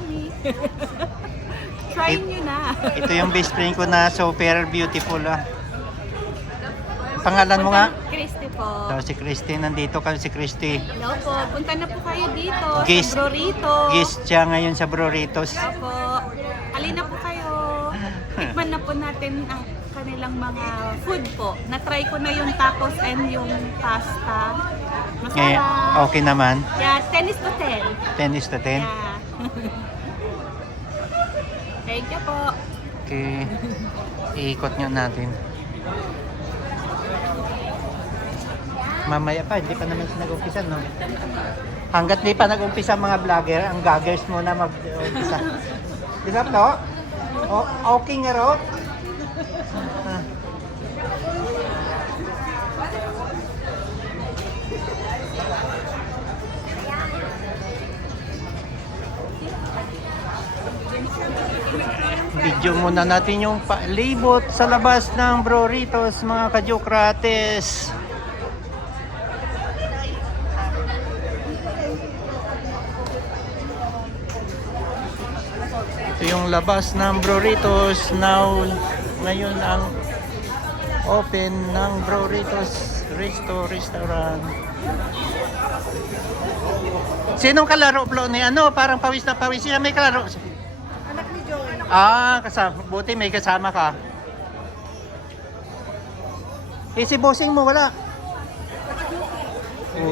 yummy. Try nyo na. Ito yung best friend ko na super beautiful ah. Pangalan mo nga? Christy po. So, si Christy, nandito kami si Christy. Hello po, punta na po kayo dito Guest. sa Brorito. Guest siya ngayon sa Broritos. Opo. Halina po kayo. Tikman na po natin ang kanilang mga food po. Na-try ko na yung tacos and yung pasta. Eh, Masarap. okay naman. Yeah, 10 is to 10. 10 is to 10. Yeah. Thank you po. Okay. Iikot nyo natin. Mamaya pa, hindi pa naman siya nag-umpisa, no? Hanggat di pa nag-umpisa mga vlogger, ang gaggers muna mag-umpisa. Di ba, no? Okay nga ro? Ah. Video muna natin yung palibot sa labas ng Broritos, mga kajokrates. Ito yung labas ng Broritos. Now, ngayon ang open ng Broritos Restaurant. Sinong kalaro, Flo? Ni ano? Parang pawis na pawis. Sino may kalaro? Anak ni Joy. Ah, kasama. Buti may kasama ka. Eh, si bossing mo wala.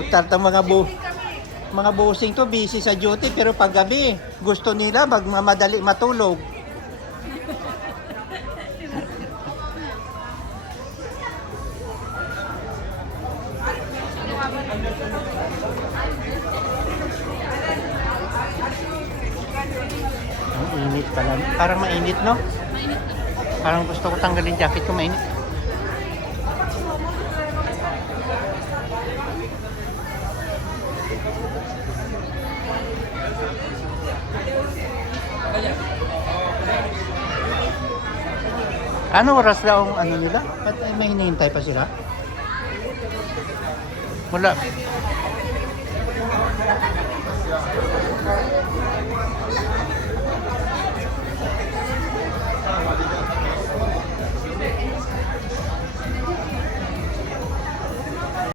Tartang mga bossing to busy sa duty pero pag gabi gusto nila magmamadali matulog. Ang init pala. Parang mainit, no? Parang gusto ko tanggalin jacket ko, mainit. Ano oras na ang ano nila? At ay may hinihintay pa sila? Wala.